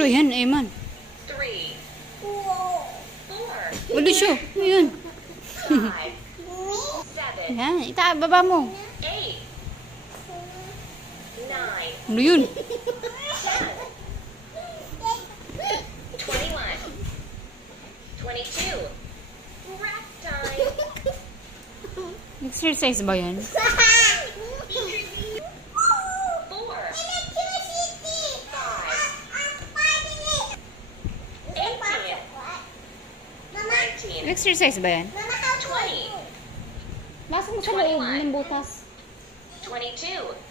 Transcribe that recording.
Ano yan, Eman? 3, 4, Ulo siya. Ayun. 5, 7, Yan, baba mo. 8, 9, Ano yun? 21, 22, wrap time. Exercise ba yan? 4, 5, 18, 19, Exercise ba yan? 20, Basta mo sa loob ng butas. 22,